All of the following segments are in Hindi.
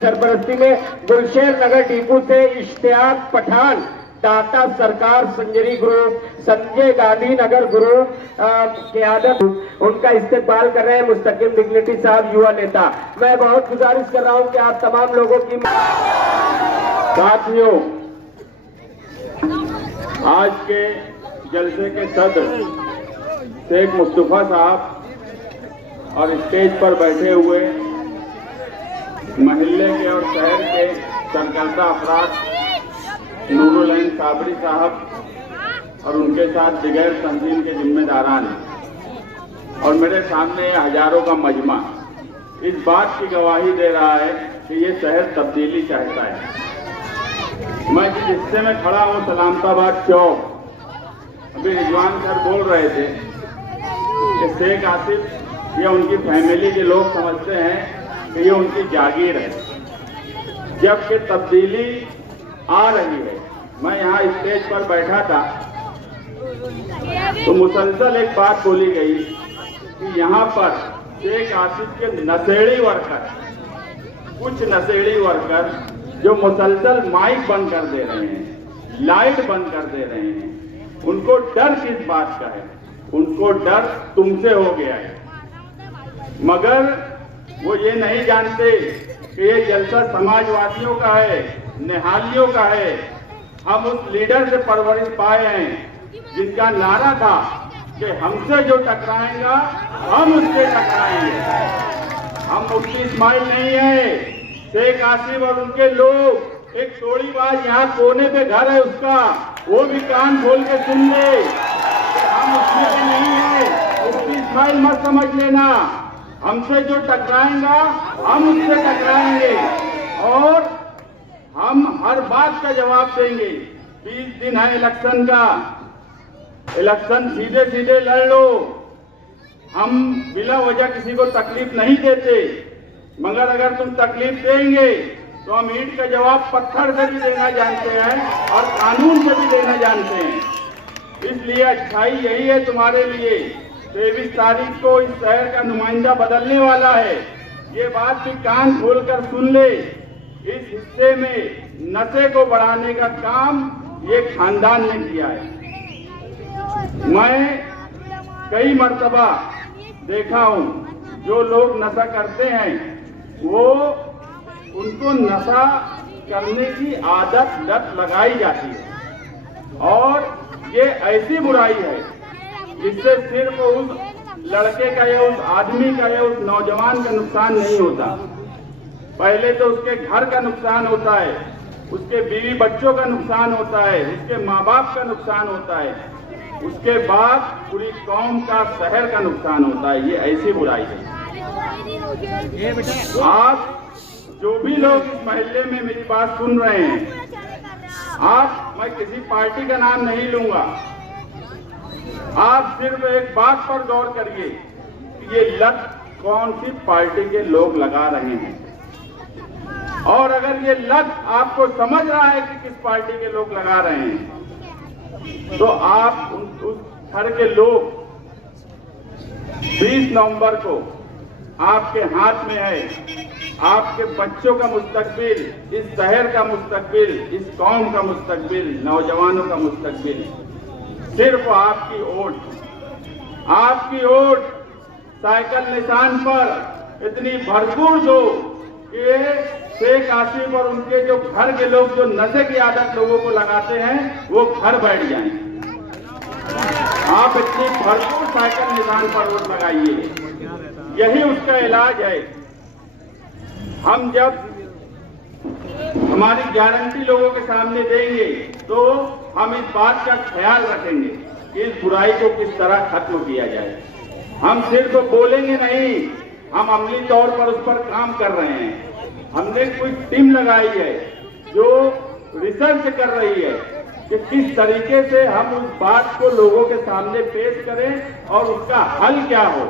सरपरस्ती में गुलशेर नगर डिपो से इश्तियाक पठान, टाटा सरकार संजरी ग्रुप, संजय गांधी नगर ग्रुप क़यादत उनका इस्तेकबाल कर रहे हैं मुस्तकिम डिग्निटी साहब युवा नेता। मैं बहुत गुजारिश कर रहा हूं कि आप तमाम लोगों की साथियों, आज के जलसे के सदर शेख मुस्तफा साहब और स्टेज पर बैठे हुए महल्ले के और शहर के सरकर्दा अफराद नूरुल साबरी साहब और उनके साथ दिगर तंजीम के जिम्मेदारान और मेरे सामने हजारों का मजमा इस बात की गवाही दे रहा है कि ये शहर तब्दीली चाहता है। मैं जिस हिस्से में खड़ा हूँ सलामताबाद चौक, अभी रिजवान सर बोल रहे थे कि शेख आसिफ या उनकी फैमिली के लोग समझते हैं कि ये उनकी जागीर है, जबकि तब्दीली आ रही है। मैं यहाँ स्टेज पर बैठा था तो मुसलसल एक बात बोली गई कि यहाँ पर शेख आसिफ के नशेड़ी वर्कर, कुछ नशेड़ी वर्कर जो मुसलसल माइक बंद कर दे रहे हैं, लाइट बंद कर दे रहे हैं, उनको डर किस बात का है? उनको डर तुमसे हो गया है, मगर वो ये नहीं जानते कि ये जलसा समाजवादियों का है, निहालियों का है। हम उस लीडर से परवरिश पाए हैं जिनका नारा था कि हमसे जो टकराएगा हम उससे टकराएंगे। हम मुफ्ती इस्माइल नहीं है। शेख आसिफ और उनके लोग, एक टोलीबाज यहाँ कोने पे घर है उसका, वो भी कान खोल के सुन ले, हम उसमें भी नहीं है। मुफ्ती इस्माइल मत समझ लेना, हमसे जो टकराएगा हम उससे टकराएंगे और हम हर बात का जवाब देंगे। 20 दिन है इलेक्शन का, इलेक्शन सीधे सीधे लड़ लो। हम बिला वजह किसी को तकलीफ नहीं देते, मगर अगर तुम तकलीफ देंगे तो हम ईंट का जवाब पत्थर से भी देना जानते हैं और कानून से भी देना जानते हैं। इसलिए अच्छाई यही है तुम्हारे लिए। 23 तारीख को इस शहर का नुमाइंदा बदलने वाला है, ये बात भी कान खोलकर सुन ले। इस हिस्से में नशे को बढ़ाने का काम ये खानदान ने किया है। मैं कई मर्तबा देखा हूँ जो लोग नशा करते हैं वो उनको नशा करने की आदत लत लगाई जाती है और ये ऐसी बुराई है जिससे सिर्फ उस लड़के का या उस आदमी का या उस नौजवान का नुकसान नहीं होता, पहले तो उसके घर का नुकसान होता है, उसके बीवी बच्चों का नुकसान होता है, उसके माँ बाप का नुकसान होता है, उसके बाद पूरी कौम का, शहर का नुकसान होता है। ये ऐसी बुराई है। आप जो भी लोग इस महल्ले में मेरी बात सुन रहे हैं, आप, मैं किसी पार्टी का नाम नहीं लूंगा, आप सिर्फ एक बात पर गौर करिए कि ये लत कौन सी पार्टी के लोग लगा रहे हैं, और अगर ये लत आपको समझ रहा है कि किस पार्टी के लोग लगा रहे हैं तो आप उस घर के लोग 20 नवंबर को आपके हाथ में है। आपके बच्चों का मुस्तकबिल, इस शहर का मुस्तकबिल, इस कौम का मुस्तकबिल, नौजवानों का मुस्तकबिल सिर्फ आपकी वोट, आपकी वोट साइकिल निशान पर इतनी भरपूर दो कि शेख आसिफ और उनके जो घर के लोग जो नशे की आदत लोगों को लगाते हैं वो घर बैठ जाएं। आप इतनी भरपूर साइकिल निशान पर वोट लगाइए, यही उसका इलाज है। हम जब हमारी गारंटी लोगों के सामने देंगे तो हम इस बात का ख्याल रखेंगे कि इस बुराई को किस तरह खत्म किया जाए। हम सिर्फ बोलेंगे नहीं, हम अमली तौर पर उस पर काम कर रहे हैं। हमने कोई टीम लगाई है जो रिसर्च कर रही है कि किस तरीके से हम उस बात को लोगों के सामने पेश करें और उसका हल क्या हो।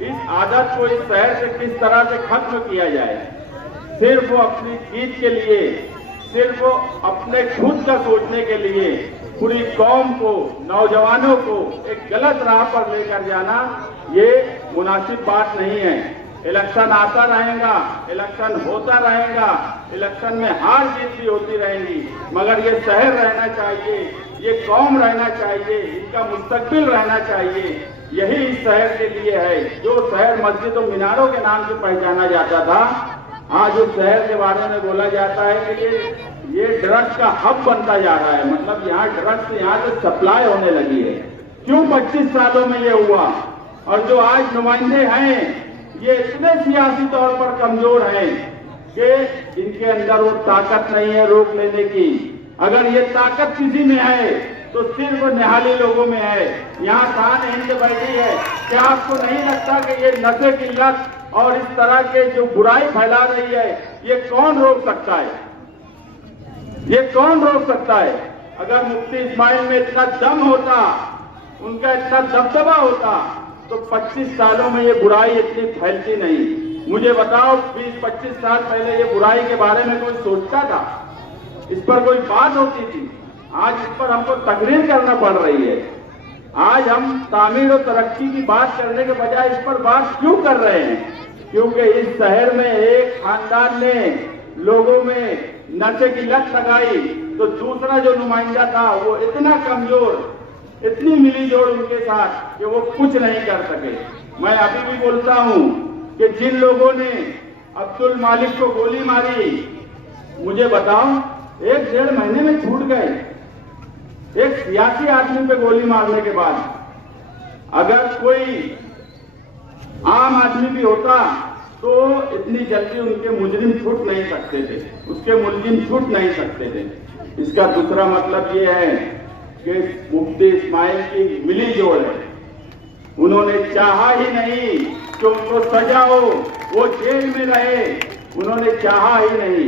इस आदत को इस शहर से किस तरह से खत्म किया जाए। सिर्फ अपनी जीत के लिए, सिर्फ अपने खुद का सोचने के लिए पूरी कौम को, नौजवानों को एक गलत राह पर लेकर जाना ये मुनासिब बात नहीं है। इलेक्शन आता रहेगा, इलेक्शन होता रहेगा, इलेक्शन में हार जीत भी होती रहेंगी, मगर ये शहर रहना चाहिए, ये कौम रहना चाहिए, इनका मुस्तकबिल रहना चाहिए। यही इस शहर के लिए है। जो शहर मस्जिद और मीनारों के नाम से पहचाना जाता था, आज उस शहर के बारे में बोला जाता है कि ये ड्रग्स का हब बनता जा रहा है। मतलब यहाँ ड्रग्स यहाँ से सप्लाई होने लगी है। क्यों 25 सालों में ये हुआ? और जो आज नुमाइंदे हैं ये इतने सियासी तौर पर कमजोर हैं कि इनके अंदर वो ताकत नहीं है रोक लेने की। अगर ये ताकत किसी में है तो सिर्फ निहाली लोगों में है। यहाँ शान हिंद बैठी है। क्या आपको नहीं लगता कि ये नशे की लत और इस तरह के जो बुराई फैला रही है, ये कौन रोक सकता है? ये कौन रोक सकता है? अगर मुफ्ती इस्माइल में इतना दम होता, उनका इतना दबदबा होता, तो 25 सालों में ये बुराई इतनी फैलती नहीं। मुझे बताओ 20-25 साल पहले ये बुराई के बारे में कोई सोचता था? इस पर कोई बात होती थी? आज इस पर हमको तकरीर करना पड़ रही है। आज हम तामीर और तरक्की की बात करने के बजाय इस पर बात क्यों कर रहे हैं? क्योंकि इस शहर में एक खानदान ने लोगों में नशे की लत लगाई, तो दूसरा जो नुमाइंदा था वो इतना कमजोर, इतनी मिलीजोड़ उनके साथ कि वो कुछ नहीं कर सके। मैं अभी भी बोलता हूं कि जिन लोगों ने अब्दुल मालिक को गोली मारी, मुझे बताओ 1-1.5 महीने में छूट गए। एक सियासी आदमी पे गोली मारने के बाद अगर कोई आम आदमी भी होता तो इतनी जल्दी उनके मुजरिम छूट नहीं सकते थे, उसके मुलजिम छूट नहीं सकते थे। इसका दूसरा मतलब ये है कि मुफ्ती इस्माइल की मिली जोड़ है। उन्होंने चाहा ही नहीं कि उनको सजा हो, वो जेल में रहे, उन्होंने चाहा ही नहीं।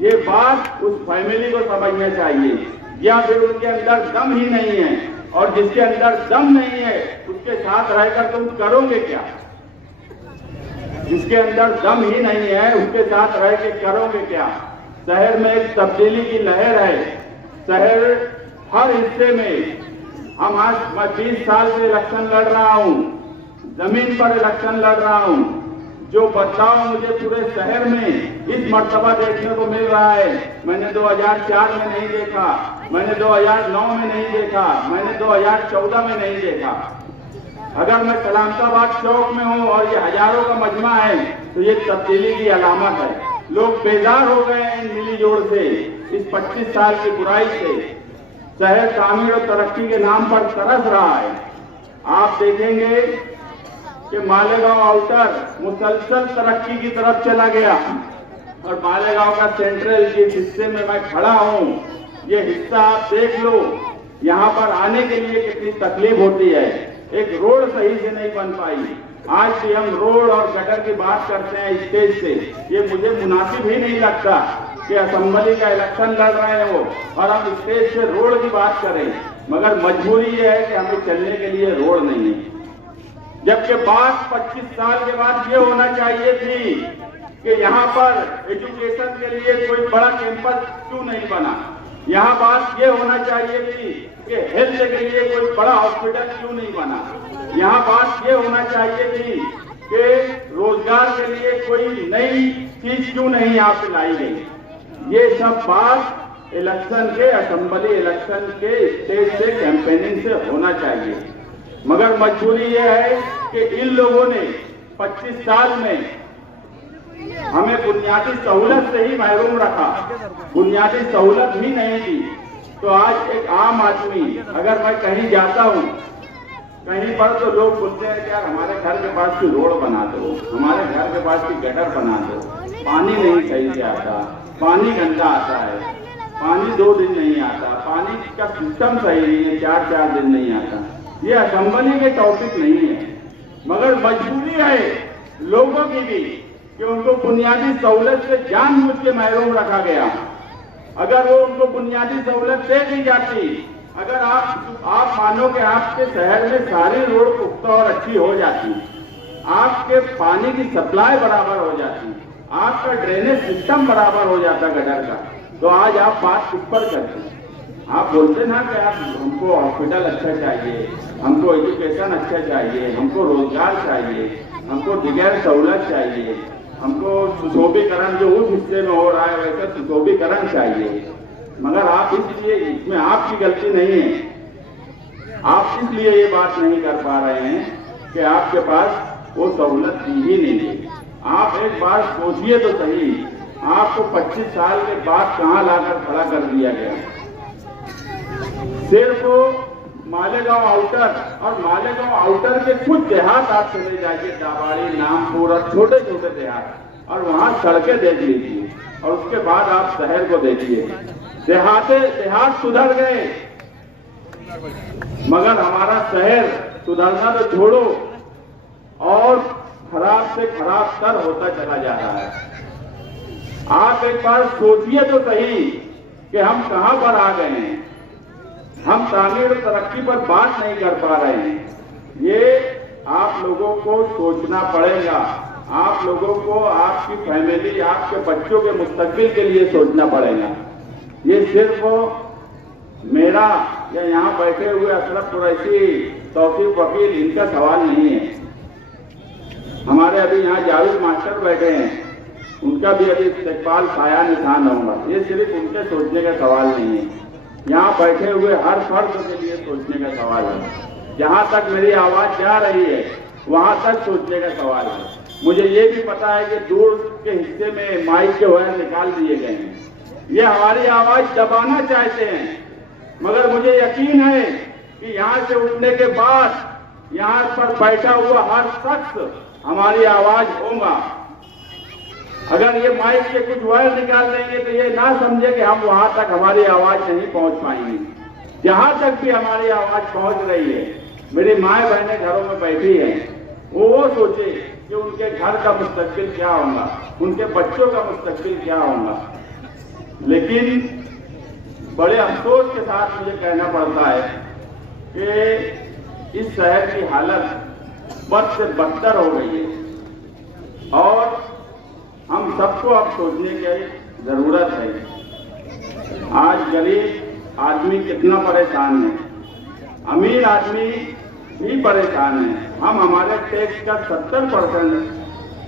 ये बात उस फैमिली को समझना चाहिए। या फिर उनके अंदर दम ही नहीं है, और जिसके अंदर दम नहीं है उसके साथ रहकर तुम करोगे क्या? जिसके अंदर दम ही नहीं है उसके साथ रह के करोगे क्या? शहर में एक तब्दीली की लहर है। शहर हर हिस्से में, मैं 20 साल से इलेक्शन लड़ रहा हूं, जमीन पर इलेक्शन लड़ रहा हूं। जो बदलाव मुझे पूरे शहर में इस मर्तबा देखने को मिल रहा है, मैंने 2004 में नहीं देखा, मैंने 2009 में नहीं देखा, मैंने 2014 में नहीं देखा। अगर मैं सलामताबाद चौक में हूं और ये हजारों का मजमा है तो ये तब्दीली की अलामत है। लोग बेजार हो गए हैं इन मिली जोड़ से, इस 25 साल की बुराई से। शहर तामीर और तरक्की के नाम पर तरस रहा है। आप देखेंगे कि मालेगांव आउटर मुसलसल तरक्की की तरफ चला गया, और मालेगांव का सेंट्रल जिस हिस्से में मैं खड़ा हूं, ये हिस्सा आप देख लो, यहाँ पर आने के लिए कितनी तकलीफ होती है। एक रोड सही से नहीं बन पाई। आज भी हम रोड और गटर की बात करते हैं स्टेज से। ये मुझे मुनासिब ही नहीं लगता कि असेंबली का इलेक्शन लड़ रहे हैं वो, और हम स्टेज से रोड की बात करें। मगर मजबूरी ये है कि हमें चलने के लिए रोड नहीं है। जबकि बात 25 साल के बाद ये होना चाहिए थी कि यहाँ पर एजुकेशन के लिए कोई बड़ा कैंपस क्यों नहीं बना। यहाँ बात ये होना चाहिए थी कि हेल्थ के लिए कोई बड़ा हॉस्पिटल क्यों नहीं बना। यहाँ बात ये होना चाहिए थी कि रोजगार के लिए कोई नई चीज क्यों नहीं यहाँ पे लाई गई। ये सब बात इलेक्शन के, असेंबली इलेक्शन के स्टेज से, कैंपेनिंग से होना चाहिए। मगर मजबूरी ये है कि इन लोगों ने 25 साल में हमें बुनियादी सहूलत से ही महरूम रखा। बुनियादी सहूलत भी नहीं दी। तो आज एक आम आदमी, अगर मैं कहीं जाता हूँ कहीं पर, तो लोग बोलते हैं कि यार हमारे घर के पास की रोड बना दो, हमारे घर के पास की गटर बना दो। पानी नहीं सही से आता, पानी गंदा आता है, पानी 2 दिन नहीं आता, पानी का सिस्टम सही नहीं है, 4-4 दिन नहीं आता। ये असेंबली के टॉपिक नहीं है, मगर मजबूरी है लोगों की भी कि उनको बुनियादी सहूलत से जानबूझ के महरूम रखा गया। अगर वो उनको बुनियादी सहूलत दे दी जाती, अगर आप मानो कि आपके शहर में सारी रोड पुख्ता और अच्छी हो जाती, आपके पानी की सप्लाई बराबर हो जाती, आपका ड्रेनेज सिस्टम बराबर हो जाता गटर का, तो आज आप बात किस पर करते? आप बोलते ना कि आप हमको हॉस्पिटल अच्छा चाहिए, हमको एजुकेशन अच्छा चाहिए, हमको रोजगार चाहिए, हमको दिगर सहूलत चाहिए, हमको सुशोभीकरण जो उस हिस्से में हो रहा है वैसे सुशोभीकरण चाहिए। मगर आप इसलिए इसमें आपकी गलती नहीं है, आप इसलिए ये बात नहीं कर पा रहे हैं कि आपके पास वो सहूलत दी ही नहीं है। आप एक बार सोचिए तो सही, आपको 25 साल के बाद कहां लाकर खड़ा कर दिया गया। सिर्फ मालेगांव आउटर और मालेगांव आउटर के कुछ देहात आप चले जाइए, दाबाड़ी, नामपुर और छोटे छोटे देहात, और वहां सड़कें देख लीजिए, और उसके बाद आप शहर को देखिए। देहात सुधर गए, मगर हमारा शहर सुधरना तो छोड़ो और खराब से खराब तर होता चला जा रहा है। आप एक बार सोचिए तो सही कि हम कहां पर आ गए हैं। हम तामीर और तरक्की पर बात नहीं कर पा रहे हैं। ये आप लोगों को सोचना पड़ेगा, आप लोगों को आपकी फैमिली, आपके बच्चों के मुस्तकबिल के लिए सोचना पड़ेगा। ये सिर्फ मेरा या यहाँ बैठे हुए अशरफ कुरैशी, तौसीफ वकील, इनका सवाल नहीं है। हमारे अभी यहाँ जावेद मास्टर बैठे हैं, उनका भी अभी इस्तेकबाल साया निशान होगा। ये सिर्फ उनके सोचने का सवाल नहीं है, यहाँ बैठे हुए हर फर्द के लिए सोचने का सवाल है। जहाँ तक मेरी आवाज जा रही है वहां तक सोचने का सवाल है। मुझे ये भी पता है कि दूर के हिस्से में माइक के वायर निकाल दिए गए हैं, ये हमारी आवाज दबाना चाहते हैं, मगर मुझे यकीन है कि यहाँ से उठने के बाद यहाँ पर बैठा हुआ हर शख्स हमारी आवाज होगा। अगर ये माइक के कुछ वायर निकाल देंगे तो ये ना समझे कि हम वहां तक हमारी आवाज नहीं पहुंच पाएंगे। जहां तक भी हमारी आवाज पहुंच रही है, मेरी माए बहनें घरों में बैठी हैं, वो सोचे कि उनके घर का मुस्तकबिल क्या होगा, उनके बच्चों का मुस्तकबिल क्या होगा। लेकिन बड़े अफसोस के साथ मुझे कहना पड़ता है कि इस शहर की हालत बद से बदतर हो गई है और हम सबको अब सोचने की जरूरत है। आज गरीब आदमी कितना परेशान है, अमीर आदमी भी परेशान है। हम हमारे टैक्स का 70%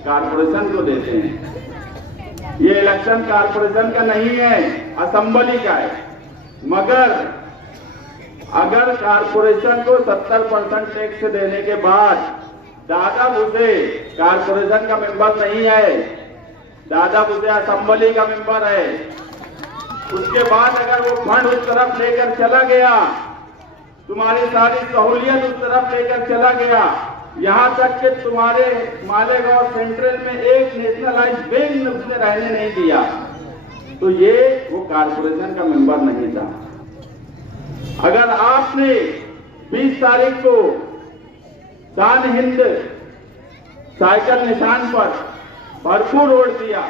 कारपोरेशन को देते हैं। ये इलेक्शन कारपोरेशन का नहीं है, असेंबली का है। मगर अगर कारपोरेशन को 70% टैक्स देने के बाद दादा भूसे कारपोरेशन का मेंबर नहीं है, दादा भूसे असेंबली का मेंबर है, उसके बाद अगर वो फंड उस तरफ लेकर चला गया, तुम्हारी सारी सहूलियत उस तरफ लेकर चला गया, यहाँ तक कि तुम्हारे मालेगांव सेंट्रल में एक नेशनलाइज बैंक उसने रहने नहीं दिया, तो ये वो कारपोरेशन का मेंबर नहीं था। अगर आपने 20 तारीख को शान हिंद साइकिल निशान पर भरपूर वोट दिया,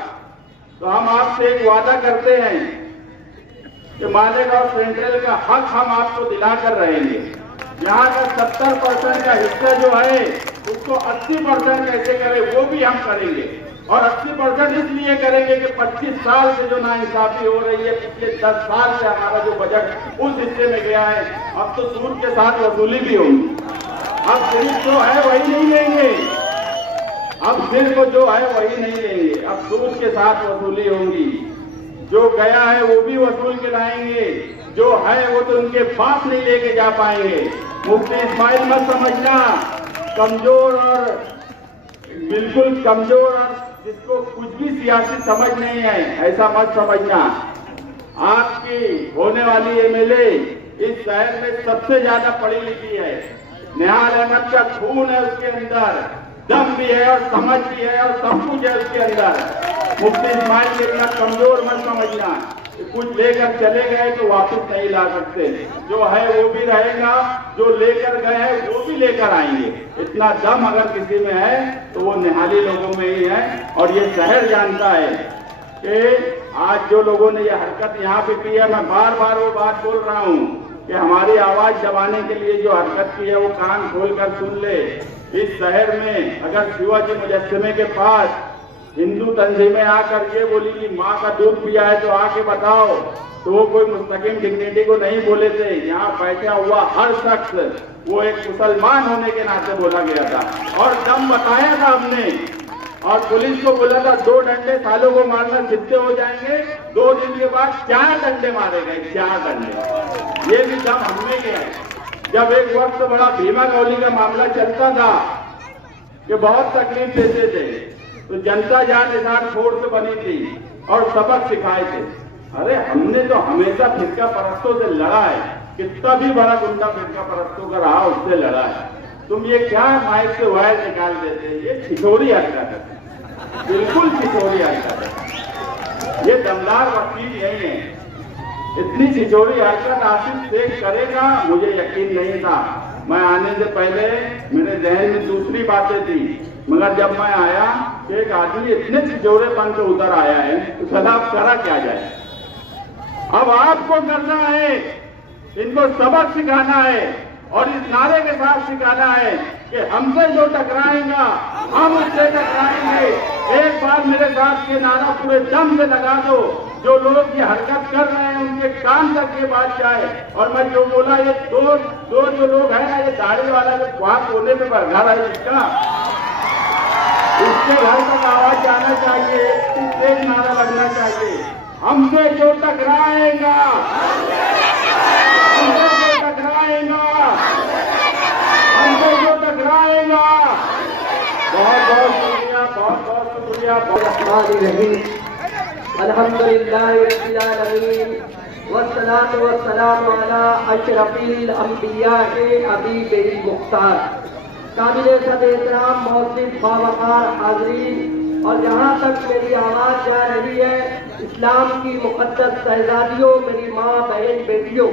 तो हम आपसे एक वादा करते हैं कि मालेगांव सेंट्रल का हक हम आपको दिलाकर रहेंगे। यहाँ का 70% का हिस्सा जो है उसको 80% कैसे करें वो भी हम करेंगे, और 80% इसलिए करेंगे कि 25 साल से जो नाइंसाफी हो रही है, पिछले 10 साल से हमारा जो बजट उस हिस्से में गया है, अब तो सूद के साथ वसूली भी होगी। अब सिर्फ जो है वही नहीं लेंगे, अब सिर्फ जो है वही नहीं लेंगे, अब सूद के साथ वसूली होगी। जो गया है वो भी वसूल के लाएंगे, जो है वो तो उनके बाप नहीं लेके जा पाएंगे। मुफ्ती इस्माइल मत समझना कमजोर और बिल्कुल कमजोर और जिसको कुछ भी सियासी समझ नहीं है, ऐसा मत समझना। आपकी होने वाली एमएलए इस शहर में सबसे ज्यादा पढ़ी लिखी है, निहाल अहमद का खून है उसके अंदर, दम भी है और समझ भी है और सब कुछ है उसके अंदर। मुफ्ती इस्माइल के इतना कमजोर मत समझना, कुछ लेकर चले गए तो वापस नहीं ला सकते, जो है वो भी रहेगा, जो लेकर गए हैं वो भी लेकर आएंगे। इतना दम अगर किसी में है तो वो निहाली लोगों में ही है। और ये शहर जानता है कि आज जो लोगों ने ये हरकत यहाँ पे की है, मैं बार बार वो बात बोल रहा हूँ कि हमारी आवाज दबाने के लिए जो हरकत की है वो कान खोलकर सुन ले। इस शहर में अगर शिवाजी मुजस्समे के पास हिंदू तंजीमें आकर के बोली कि माँ का दूध पिया है तो आके बताओ, तो वो कोई मुस्तकिम डिग्निटी को नहीं बोले थे। यहाँ बैठा हुआ हर शख्स वो एक मुसलमान होने के नाते बोला गया था और दम बताया था हमने। और पुलिस को बोला था 2 डंडे सालों को मारना जितने हो जाएंगे, 2 दिन के बाद 4 डंडे मारे गए, 4 डंडे। ये भी दम हमने किया है। जब एक वक्त बड़ा भीमा कौली का मामला चलता था कि बहुत तकलीफ देते थे, तो जनता जान निसार फोर्स बनी थी और सबक सिखाए थे। अरे हमने तो हमेशा फिरका परस्तों से लड़ा है, कितना भी बड़ा गुंडा फिरका परस्तों का रहा उससे लड़ा है। तुम ये क्या माइक से वायर निकाल देते, ये छिछोरी हरकत है, बिल्कुल छिछोरी हरकत है। ये दमदार वकील नहीं है। इतनी छिछोरी हरकत आसिफ शेख करेगा मुझे यकीन नहीं था। मैं आने से पहले मेरे जहन में दूसरी बातें थी, मगर जब मैं आया कि एक आदमी इतने छिछोरेपन से उतर आया है तो सलाह करा क्या जाए। अब आपको करना है, इनको सबक सिखाना है और इस नारे के साथ सिखाना है कि हमसे जो टकराएगा हम उससे टकराएंगे। एक बार मेरे साथ ये नारा पूरे दम से लगा दो, जो लोग ये हरकत कर रहे हैं उनके कान तक ये बात जाए। और मैं जो बोला, ये दो जो लोग हैं ना, ये दाढ़ी वाला जो वहां कोने में घर है जिसका, उसके घर तक आवाज जाना चाहिए, तेज नारा लगना चाहिए, हमसे जो टकराएगा, हमसे जो टकराएगा, हमसे जो टकराएगा। बहुत बहुत शुक्रिया, बहुत बहुत शुक्रिया। अल्हम्दुलिल्लाह रब्बिल आलमीन वस्सलातु वस्सलामु अला अशरफिल अंबिया हबीबिल मुख्तार। काबिल सद-ए-एहतराम मौजूद बावकार हाज़रीन, और जहाँ तक मेरी आवाज़ जा रही है, इस्लाम की मुक़द्दस शहज़ादियों, मेरी माँ बहन बेटियों,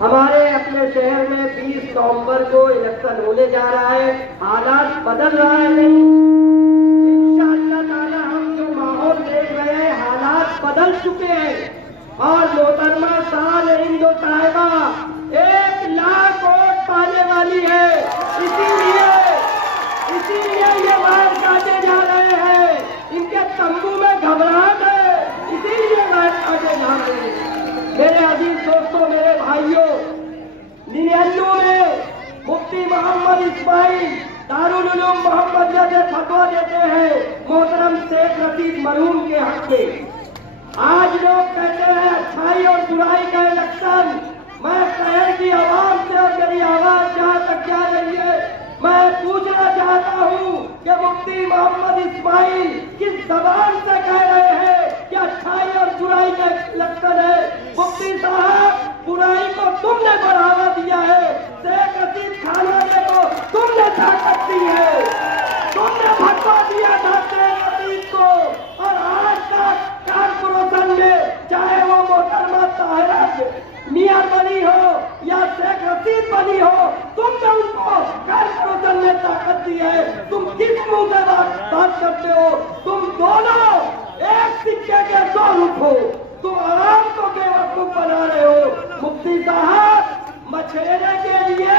हमारे अपने शहर में 20 नवंबर को इलेक्शन होने जा रहा है। हालात बदल रहा है नहीं, इंशाअल्लाह ताला हम जो माहौल देख रहे हैं हालात बदल चुके हैं। और मोहतरमा साल हिंदो साहिबा 1 लाख वोट पाने वाली है, इसीलिए ये वायर काटे जा रहे हैं। इनके तंबू में घबराहट है, इसीलिए वायर काटे जा रहे हैं। मेरे अजीज दोस्तों, मेरे भाइयों, 99 में मुफ्ती मोहम्मद इस्माइल दारुल उलूम मोहम्मदिया से फतवा देते हैं मोहतरम शेख रशीद मरहूम के हक में। आज लोग कहते हैं अच्छाई और बुराई का इलेक्शन। मैं शहर की आवाम से, और मेरी आवाज जहाँ तक जा रही है, मैं पूछना चाहता हूँ कि मुफ्ती मोहम्मद इस्माइल किस जबान से कह रहे हैं कि अच्छाई और बुराई का इलेक्शन है। मुफ्ती साहब, बुराई को तुमने बढ़ावा दिया है, शेख रशीद खाना को तुमने ताकत दी है, तुमने फतवा दिया था शेख रशीद को। और आज तक कारपोरेशन में, चाहे वो मोहतरमा ताहिरा मियां बनी हो या शेख रशीद बनी हो, तुमने उनको कारपोरेशन में ताकत दी है। तुम किस मुंह से बात करते हो? तुम दोनों एक सिक्के के 2 रुख हो। तुम आराम को बेवकूफ बना रहे हो। मुफ्ती साहब, मछेरे के लिए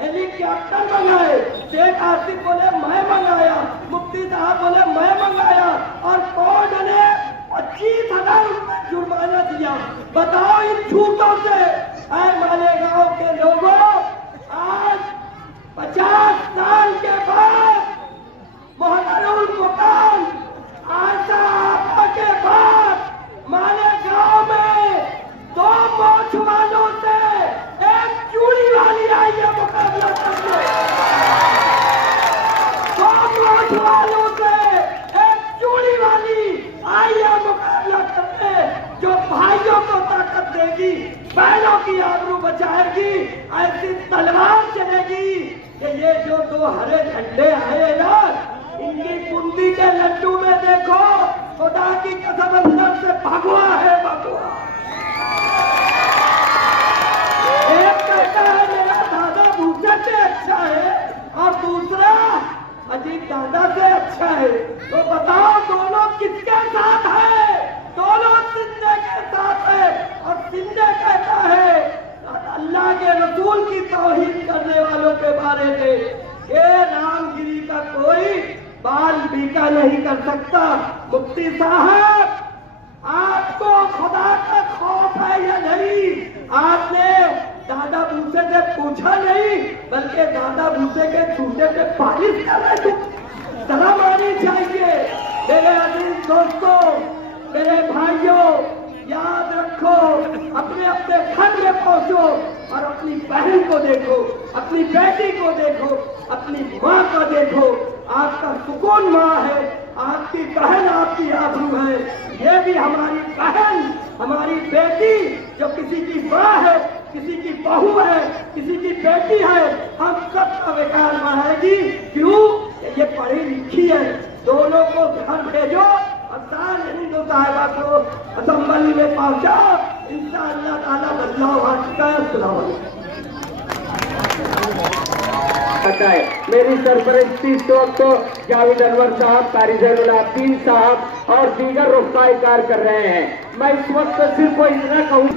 हेलीकॉप्टर मंगाए, शेख आसिफ बोले मैं मंगाया, मुफ्ती साहब बोले मैं मंगाया, और कोर्ट ने 25,000 रुपए जुर्माना दिया। बताओ इन झूठों से। मालेगांव के लोगों, आज 50 साल के बाद मोहतरम मुकाम आशा आपा के बाद मालेगांव में 2 मोछ वालों से एक चूड़ी वाली आई है मुकाबला करने। 2 मोछ वालों से एक चूड़ी वाली आई है मुकाबला करने, जो भाइयों को ताकत देगी, बहनों की आबरू बचाएगी। ऐसी तलवार चलेगी कि ये जो 2 हरे झंडे आए ना, इनकी बूंदी के लड्डू में देखो, खुदा की कसम अंदर से भगवा है, भगवा। एक कहता है मेरा दादा भूसे से अच्छा है, और दूसरा अजीत दादा से अच्छा है। तो बताओ दोनों किसके साथ है? दोनों सिंधे के साथ है। और सिंधे कहता है अल्लाह के रसूल की तौहीन करने वालों के बारे में, ये रामगिरी का कोई बाल बीका नहीं कर सकता। पूछा नहीं, बल्कि दादा भूसे के छूटे पे पालिश कर रहे थे। शर्म आनी चाहिए। मेरे अजीज दोस्तों, मेरे भाइयों, याद रखो, अपने अपने घर में पहुंचो और अपनी बहन को देखो, अपनी बेटी को देखो, अपनी माँ को देखो। आपका सुकून माँ है, आपकी बहन आपकी आबरू है। ये भी हमारी बहन, हमारी बेटी जो किसी की माँ है, किसी की बहू है, किसी की बेटी है, हम सबका विकास बढ़ाएगी। क्यों? ये पढ़ी लिखी है। दोनों को घर भेजो और सारे हिंदू साहिबा को असेंबली में पहुंचाओ। इंशाअल्लाह ताला बदलाव आ चुका है। अस्सलाम वालेकुम। मेरी सरपरस्ती इस वक्त जावेद अनवर साहब, कारी जैनुल आबिदीन साहब और दीगर रुफ़ाई कार कर रहे हैं। मैं इस वक्त सिर्फ को इतना कहूँ,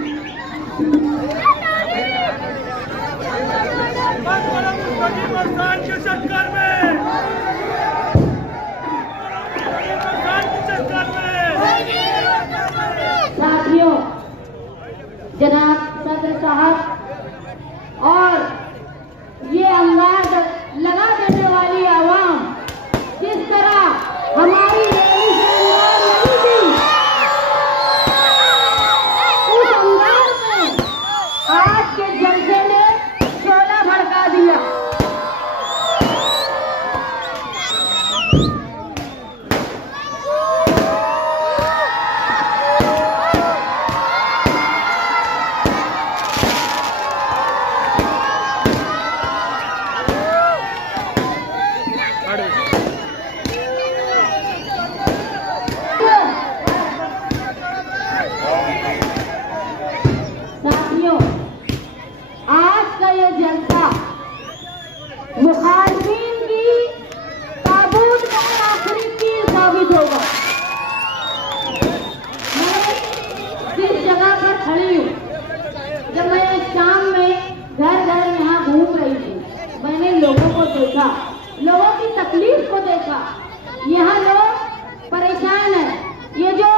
साथियों, जनाब सदर साहब और ये अंदाज लगा देने वाली आवाम जिस तरह हमारी रैली से अंदाज लगी थी, उस अंदाज में आज के जलसे ने शोला भड़का दिया। साथियों, आज का ये जलसा मुखालिफिन की ताबूत में आखिरी तीर साबित होगा। मैं जिस जगह पर खड़ी हूँ, जब मैं शाम में घर घर यहाँ घूम रही थी, मैंने लोगों को देखा, लोगों की तकलीफ को देखा। यहाँ लोग परेशान हैं। ये जो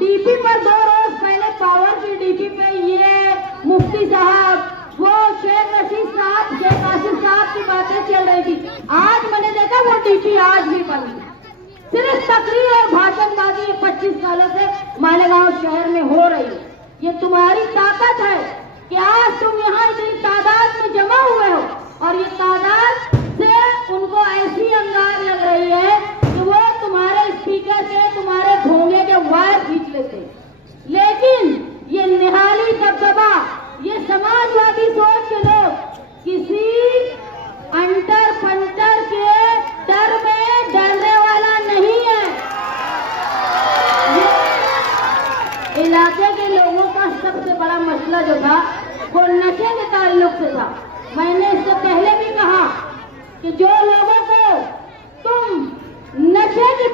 डीपी पर 2 रोज पहले पावर की डीपी पे ये मुफ्ती साहब, वो शेख रशीद साहब, शेख आसिफ साहब की बातें चल रही थी, आज मैंने देखा वो डीपी आज भी बंद है। सिर्फ तकरीर और भाषणबाजी 25 सालों से मालेगांव शहर में हो रही है। ये तुम्हारी ताकत है कि आज तुम यहाँ इतनी तादाद में जमा हुए हो और ये तादाद से उनको ऐसी अंगार लग रही है कि वो तुम्हारे स्पीकर से तुम्हारे भोंगे के वायर खींच लेते। लेकिन ये निहाली दबदबा, ये समाजवादी सोच के लोग किसी अंटर फंटर के डर में डरने वाला नहीं है। ये इलाके के लोगों का सबसे बड़ा मसला जो था वो नशे के ताल्लुक से था। मैंने इससे पहले भी कहा कि जो लोगों को तुम नशे के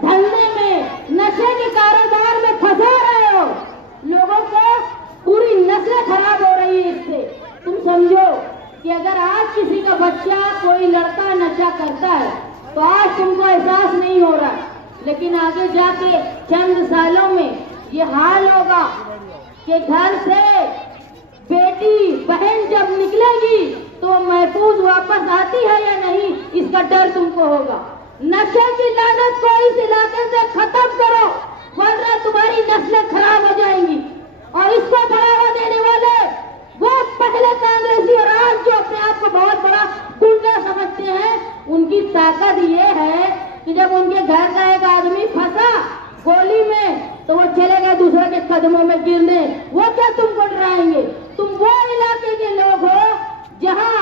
धंधे में, नशे के कारोबार में फंसा रहे हो, लोगों को पूरी नस्लें खराब हो रही है इससे। तुम समझो कि अगर आज किसी का बच्चा, कोई लड़का नशा करता है तो आज तुमको एहसास नहीं हो रहा, लेकिन आगे जाके चंद सालों में ये हाल होगा कि घर से बेटी बहन जब निकलेगी तो महफूज वापस आती है या नहीं, इसका डर तुमको होगा। नशे की लानत को इस इलाके से खत्म करो, वरना तुम्हारी नस्लें खराब हो जाएंगी। और इसको बढ़ावा देने वाले वो पहले कांग्रेसी और आज जो अपने आप को बहुत बड़ा गुंडा समझते हैं, उनकी ताकत ये है कि जब उनके घर का एक आदमी फंसा गोली में तो वो चले गए दूसरे के कदमों में गिरने। वो क्या तुमको डराएंगे? तुम वो इलाके के लोग हो जहाँ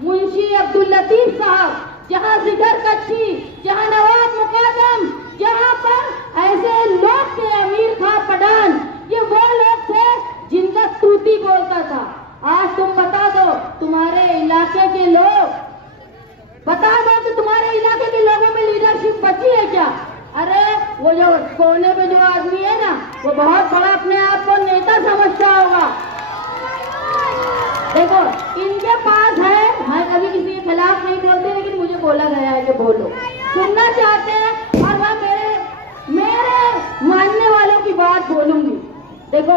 मुंशी अब्दुल लतीफ साहब, जहाँ जिगर कच्ची, जहाँ नवाब मुकादम, जहाँ पर ऐसे लोग थे, अमीर खां पठान, ये वो लोग थे जिनका तूती बोलता था। आज तुम बता दो, तुम्हारे इलाके के लोग बता दो कि तुम्हारे इलाके के लोगों में लीडरशिप बची है क्या? अरे वो जो कोने में जो आदमी है ना, वो बहुत बड़ा अपने आप को नेता समझता होगा। देखो इनके पास है, मैं कभी किसी के खिलाफ नहीं बोलते, लेकिन मुझे बोला गया है कि बोलो, सुनना चाहते हैं और मैं मेरे मानने वालों की बात बोलूंगी। देखो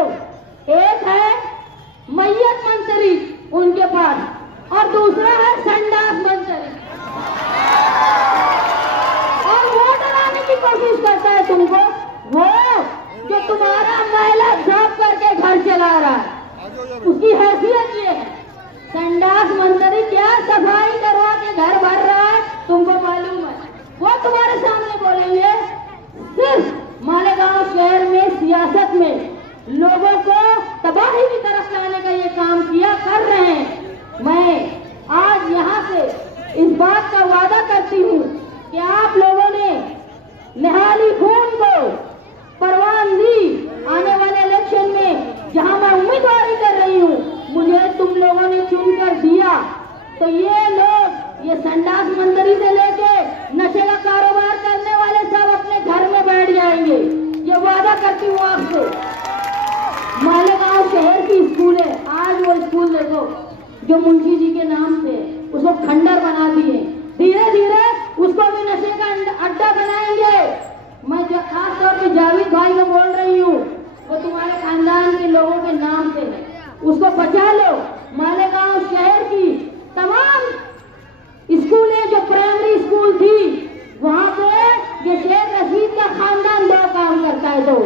एक है मैयत मंत्री, उनके पास, और दूसरा है संडास मंत्री, और वो डराने की कोशिश करता है तुमको, वो जो तुम्हारा महिला जॉब करके घर चला रहा है, उसकी हैसियत ये है। संडास मंत्री क्या सफाई करवा के घर भर रहा है तुमको मालूम है? वो तुम्हारे सामने बोलेंगे। सिर्फ मालेगांव शहर में सियासत में लोगों को तबाही की तरफ लाने का ये काम किया कर रहे हैं। मैं आज यहाँ से इस बात का वादा करती हूँ कि आप लोगों ने निहाली खून को परवान दी। आने वाले इलेक्शन में जहाँ मैं उम्मीदवारी कर रही हूँ, मुझे तुम लोगों ने चुनकर दिया, तो ये लोग, ये संडास मंत्री से लेके नशे का कारोबार करने वाले सब अपने घर में बैठ जाएंगे। ये वादा करती हूँ आपसे। मालेगांव शहर की स्कूल है, आज वो स्कूल देखो जो मुंशी जी के नाम से, उसको खंडर बना दिए, धीरे धीरे उसको भी नशे का अड्डा बनाएंगे। मैं जो खास तौर पे जावेद भाई को बोल रही हूँ, वो तुम्हारे खानदान के लोगों के नाम से है, उसको बचा लो। मालेगांव शहर की तमाम स्कूलें जो प्राइमरी स्कूल थी, वहाँ पे ये शेख रशीद का खानदान दो काम करता है। दो,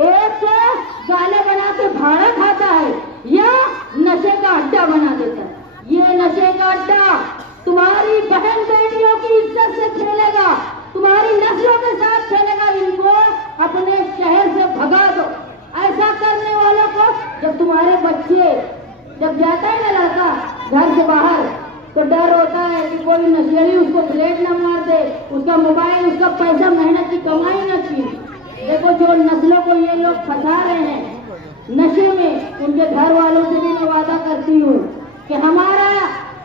एक तो गाले बना के भाड़ा खाता है या नशे का अड्डा बना देता है। ये नशे का अड्डा तुम्हारी बहन बेटियों की इज्जत से खेलेगा, तुम्हारी नस्लों के साथ खेलेगा। इनको अपने शहर से भगा दो। ऐसा करने वालों को, जब तुम्हारे बच्चे जब जाता है ना लड़का घर से बाहर, तो डर होता है कि कोई नशेड़ी उसको ब्लेड न मार दे, उसका मोबाइल, उसका पैसा, मेहनत की कमाई न छीन। देखो जो नस्लों को ये लोग फंसा रहे हैं नशे में, उनके घर वालों से भी मैं वादा करती हूँ कि हमारा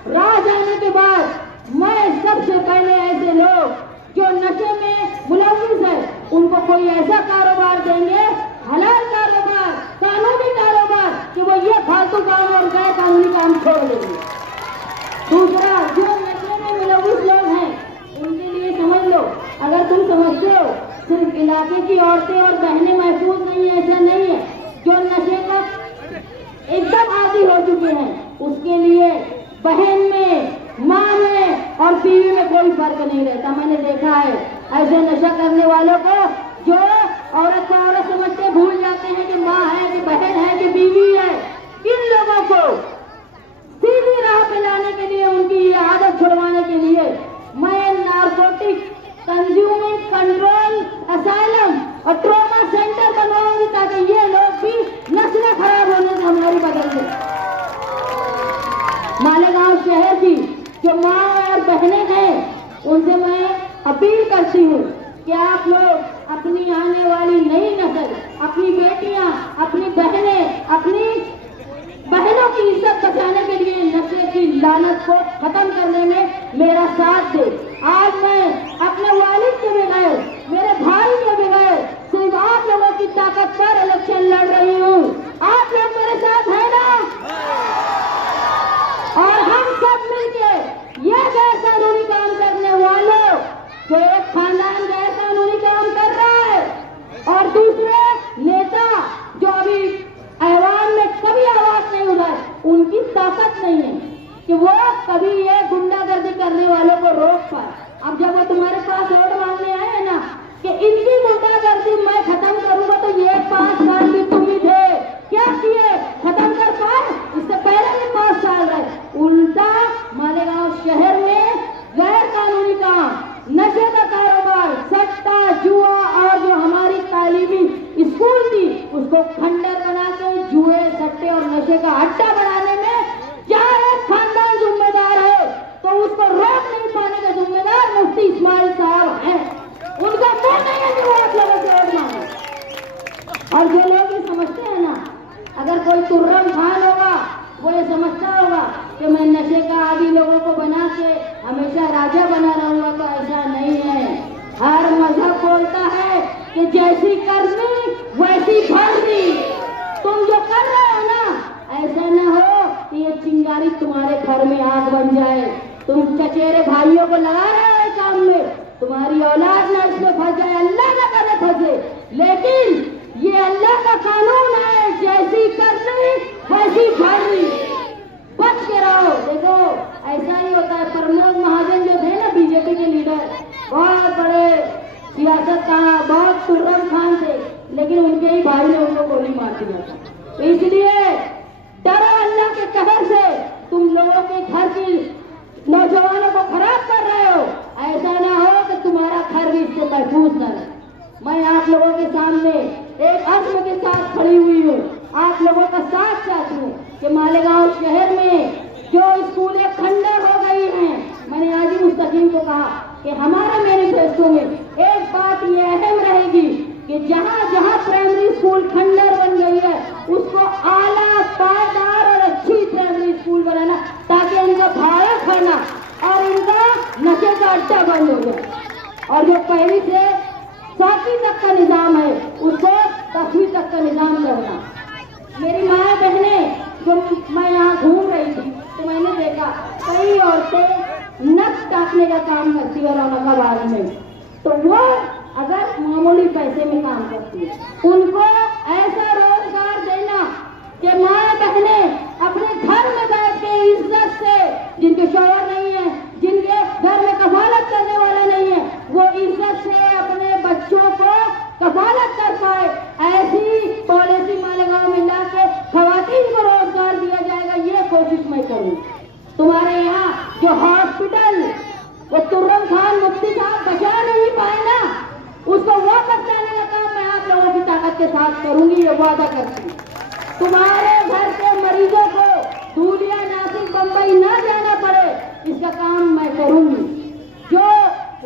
राह जाने के बाद मैं सबसे पहले ऐसे लोग जो नशे में मुलविस है, उनको कोई ऐसा कारोबार देंगे, हलाल कारोबार, कानूनी कारोबार, कि वो ये फालतू काम और गैर कानूनी काम छोड़ देंगे। दूसरा, जो नशे में मुलविस लोग हैं, उनके लिए समझ लो, अगर तुम समझते हो सिर्फ इलाके की औरतें और बहनें महफूज नहीं है, ऐसा नहीं है। जो नशे का एकदम आदी हो चुके हैं, उसके लिए बहन में, माँ में और बीवी में कोई फर्क नहीं रहता। मैंने देखा है ऐसे नशा करने वालों को, जो औरत को औरत समझते भूल जाते हैं कि माँ है कि बहन है कि बीवी है। इन लोगों को सीधी राह पे लाने के लिए, उनकी ये आदत छुड़वाने के लिए मैं नारकोटिक कंज्यूमिंग कंट्रोल असाइलम और ट्रॉमा सेंटर बनवाऊंगी, ताकि ये लोग भी नस्लें खराब होने से हमारी बदल दे। मालेगांव शहर की जो माँ और बहनें हैं, उनसे मैं अपील करती हूँ कि आप लोग अपनी आने वाली नई नस्ल, अपनी बेटियां, अपनी बहनें, अपनी बहनों की इज्जत बचाने के लिए नशे की लानत को खत्म करने में मेरा साथ दे। आज मैं अपने वालिद के बगैर, मेरे भाई के बगैर, सिर्फ आप लोगों की ताकत पर इलेक्शन लड़ रही हूँ। आप लोग मेरे साथ हैं ना? और हम सब मिलके ये गैर कानूनी काम करने वालों, जो एक खानदान गैर कानूनी काम कर रहा है और दूसरे नेता जो अभी ऐवान में कभी आवाज नहीं उठाए, उनकी ताकत नहीं है कि वो कभी ये गुंडागर्दी करने वालों को रोक पाए। अब जब वो तुम्हारे पास वोट मांगने आए हैं ना कि इनकी गुंडागर्दी मैं खत्म करूंगा, तो ये 5 साल भी तुम ही थे, क्या किए? खत्म कर पाए? इससे पहले भी 5 साल रहे। उल्टा मालेगांव शहर में गैर कानूनी काम, नशे का कारोबार, सट्टा, जुआ और जो हमारी तालीमी स्कूल थी, उसको खंडर बना के जुए, सट्टे और नशे का अड्डा बनाने में जहाँ एक खानदान जिम्मेदार है, तो उसको रोक नहीं पाने का जिम्मेदार मुफ्ती इस्माइल साहब हैं। उनका मुंह नहीं है कि वो आप लोगों से वोट मांगे। और जो लोग ये समझते हैं ना, अगर कोई तुर्रम खान होगा, वो ये समझता होगा कि मैं नशे का आदि लोगों को बना के हमेशा राजा बना रहूंगा, तो ऐसा नहीं है। हर मजहब बोलता है कि जैसी करनी वैसी भरनी। तुम जो कर रहे हो ना, ऐसा ना हो कि ये चिंगारी तुम्हारे घर में आग बन जाए। तुम चचेरे भाइयों को लगा रहे हो काम में, तुम्हारी औलाद ना इसमें फंस जाए, अल्लाह ना करे फंसे। लेकिन ये अल्लाह का कानून है, जैसी करनी वैसी भरनी। बच भाई ने उनको गोली मार दिया था। इसलिए डरो अल्लाह के कहर से, तुम लोगों के घर की नौजवानों को खराब कर रहे हो, ऐसा ना हो कि तुम्हारा घर भी इससे महफूज न रहे। मैं आप लोगों के सामने एक अज़्म के साथ खड़ी हुई हूँ, आप लोगों का साथ चाहती हूँ कि मालेगांव शहर में जो स्कूलें खंडर हो गई हैं, मैंने आज ही मुस्तकीम को कहा कि हमारे मैनिफेस्टो में एक बात ये अहम रहेगी कि जहाँ जहाँ प्राइमरी स्कूल खंडर बन गई है उसको आला पायदार और अच्छी प्राइमरी स्कूल बनाना, ताकि इनका भाड़ा खाना और इनका नशे का अड्डा बंद हो जाए। और जो पहली से 7वीं तक का निजाम है उसको 10वीं तक का निजाम करना। मेरी माँ बहने, जो मैं यहाँ घूम रही थी तो मैंने देखा कई औरतें नक्श काटने का काम करती है औरंगाबाद में, तो वो अगर मामूली पैसे में काम करती है, उनको ऐसा रोजगार देना कि माँ बहने अपने घर में बैठ के इज्जत से, जिनके शौहर नहीं है, जिनके घर में कफालत करने वाला नहीं है, वो इज्जत से अपने बच्चों को कफालत कर पाए, ऐसी पॉलिसी मालेगांव में ला के खवातीन को रोजगार दिया जाएगा, ये कोशिश मैं करूँ। तुम्हारे यहाँ जो हॉस्पिटल वो तुर्रम खान मुफ्ती साहब बचा नहीं पाए ना, उसको वापस लाने का काम मैं आप लोगों की ताकत के साथ करूंगी, ये वादा करती हूँ। तुम्हारे घर के मरीजों को धूलिया, नासिक, बम्बई ना जाना पड़े, इसका काम मैं करूंगी। जो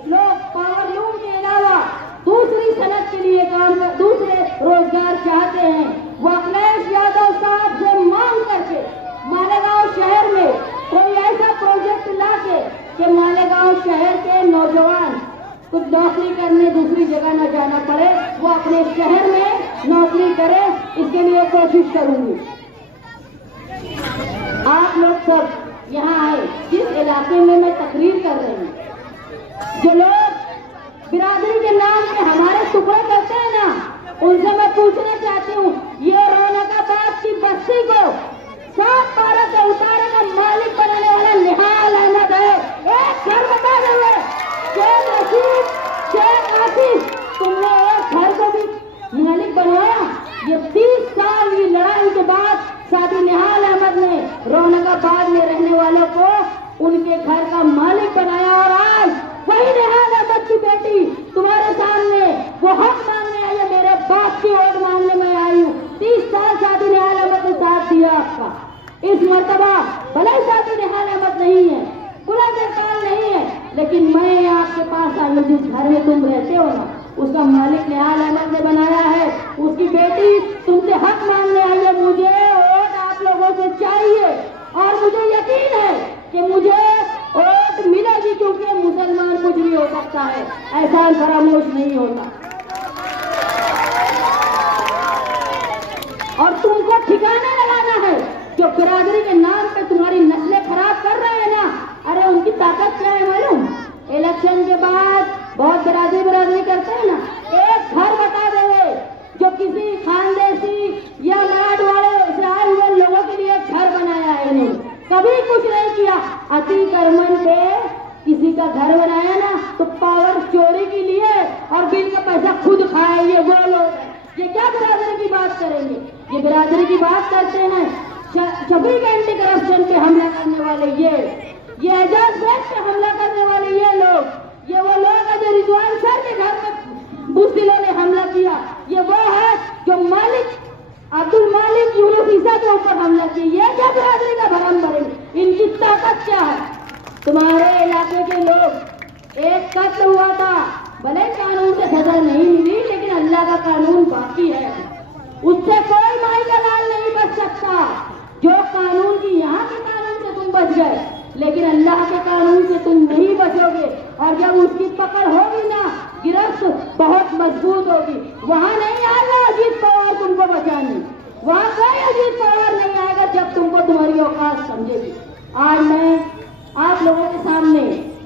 लोग पावर लूम के अलावा दूसरी सनत के लिए काम कर, दूसरे रोजगार चाहते हैं, वो अखिलेश यादव साहब से मांग करके मालेगांव शहर में कोई ऐसा प्रोजेक्ट ला के कि मालेगांव शहर के नौजवान कुछ नौकरी करने दूसरी जगह न जाना पड़े, वो अपने शहर में नौकरी करे, इसके लिए कोशिश करूंगी। आप लोग सब यहाँ आए, जिस इलाके में मैं तकरीर कर रही हूँ, जो लोग बिरादरी के नाम पे हमारे टुकड़े करते हैं ना, उनसे मैं पूछना चाहती हूँ, ये रौनकाबाद की बस्ती को 7/12 से उतारे का मालिक बनाने वाला निहाल अहमद है। एक घर बता देंगे, शेख रशीद, शेख आसिफ, तुमने एक घर को भी मालिक बनवाया। ये 30 साल की लड़ाई के बाद सादी निहाल अहमद ने रौनकाबाद में रहने वालों को उनके घर का मालिक बनाया, और आज वही निहाल अहमद की बेटी तुम्हारे सामने वो हक मांगने आई है, मेरे बाप की वोट मांगने में आई हूँ। 30 साल सादी निहाल अहमद ने साथ दिया आपका, इस मर्तबा भले सादी निहाल अहमद नहीं है, पूरा सरकार नहीं है, लेकिन मैं आपके पास आई हूँ, जिस घर में तुम रहते हो ना, उसका मालिक निहाल अहमद ने बनाया है। उसकी बेटी तुमसे हक मांगने आई है, मुझे वोट आप लोगों से चाहिए, और मुझे यकीन है कि मुझे वोट मिलेगी, क्योंकि मुसलमान कुछ भी हो सकता है, ऐसा फरामोश नहीं होता। और तुमको ठिकाना लगाना है, जो बिरादरी के नाम पे तुम्हारी नस्लें खराब कर रहे हैं ना, अरे उनकी ताकत क्या है मालूम? इलेक्शन के बाद बहुत बिरादरी करते हैं ना, एक घर बता देंगे जो किसी खानदेशी या मराठ वाले से आए हुए लोगों के लिए घर बनाया है, इन्होंने कभी कुछ नहीं किया। अतीक अरमान पे किसी का घर बनाया ना तो पावर चोरी के लिए और बिल का पैसा खुद खाए, ये वो लोग, ये क्या बिरादरी की बात करेंगे? ये बिरादरी की बात करते हैं 26 एंटी करप्शन पे हमला करने वाले, ये एजाज बेग पे हमला करने वाले ये लोग, ये वो लोग हैं जो रिजवान सर के घर में बुज़दिलों ने हमला किया, ये वो है जो मालिक अब्दुल मालिक यूनुस ईसा के ऊपर हमला किया। ये क्या बिरादरी का भरम भरेंगे? इनकी ताकत क्या है? तुम्हारे इलाके के लोग, एक कत्ल हुआ था, भले कानून से सजा नहीं मिली, लेकिन अल्लाह का कानून बाकी है, उससे कोई माई का लाल नहीं बच सकता। जो कानून की यहाँ के कानून से तुम बच गए, लेकिन अल्लाह के कानून से तुम नहीं बचोगे, और जब उसकी पकड़ होगी ना, गिरफ्त बहुत मजबूत होगी, वहाँ नहीं आएगा अजीत पवार तुमको बचाने, वहाँ कोई अजीत पवार नहीं आएगा जब तुमको तुम्हारी औकात समझेगी। आज मैं आप लोगों के सामने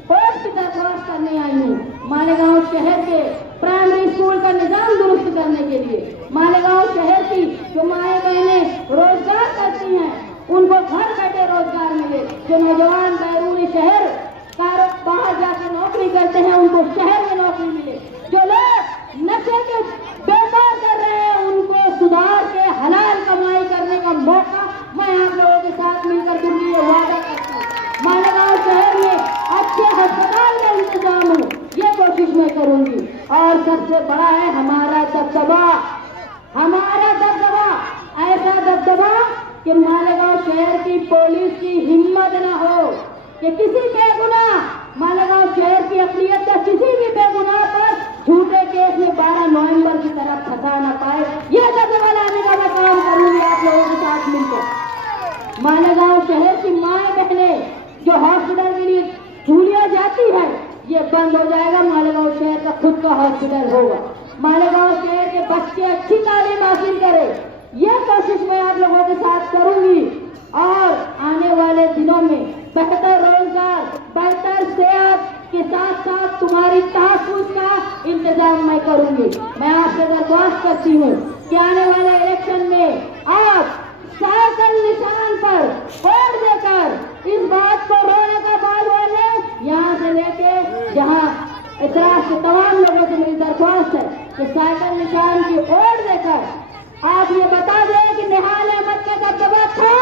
वोट की दरख्वास्त करने आई हूँ, मालेगांव शहर के प्राइमरी स्कूल का निजाम दुरुस्त करने के लिए। मालेगांव शहर की जो माएँ बहनें रोजगार करती हैं, उनको घर बैठे रोजगार मिले। जो नौजवान बैरून शहर बाहर जाकर नौकरी करते हैं, उनको शहर में नौकरी मिले। जो लोग नशे के व्यापार कर रहे हैं, उनको सबसे बड़ा है हमारा दबदबा। हमारा दबदबा, ऐसा दबदबा कि मालेगांव शहर की पुलिस की हिम्मत न हो कि किसी बेगुनाह मालेगांव शहर की अक़लियत का किसी भी बेगुनाह पर झूठे केस में 12 नवंबर की तरफ फंसा न पाए। यह दबदबा लाने का मैं काम करूंगी आप लोगों के साथ मिलकर। मालेगांव शहर की माएँ बहनें जो हॉस्पिटल के लिए झूलिया जाती है, ये बंद हो जाएगा। मालेगांव शहर का खुद का हॉस्पिटल होगा। मालेगांव शहर के बच्चे अच्छी तालीम हासिल करें, यह कोशिश मैं आप लोगों के साथ करूंगी। और आने वाले दिनों में बेहतर रोजगार, बेहतर सेहत के साथ साथ तुम्हारी तहफ़्फ़ुज़ का इंतजाम मैं करूंगी। मैं आपसे दरख्वास्त करती हूँ कि आने वाले इलेक्शन में आप साइकिल निशान पर वोट देकर इस बात को रोने का बात बोले। यहाँ से लेके जहाँ इतराज के तमाम लोगों से मेरी दरख्वास्त है कि साइकिल निशान की वोट देकर आप ये बता दें कि निहाल अहमद का दबदबा था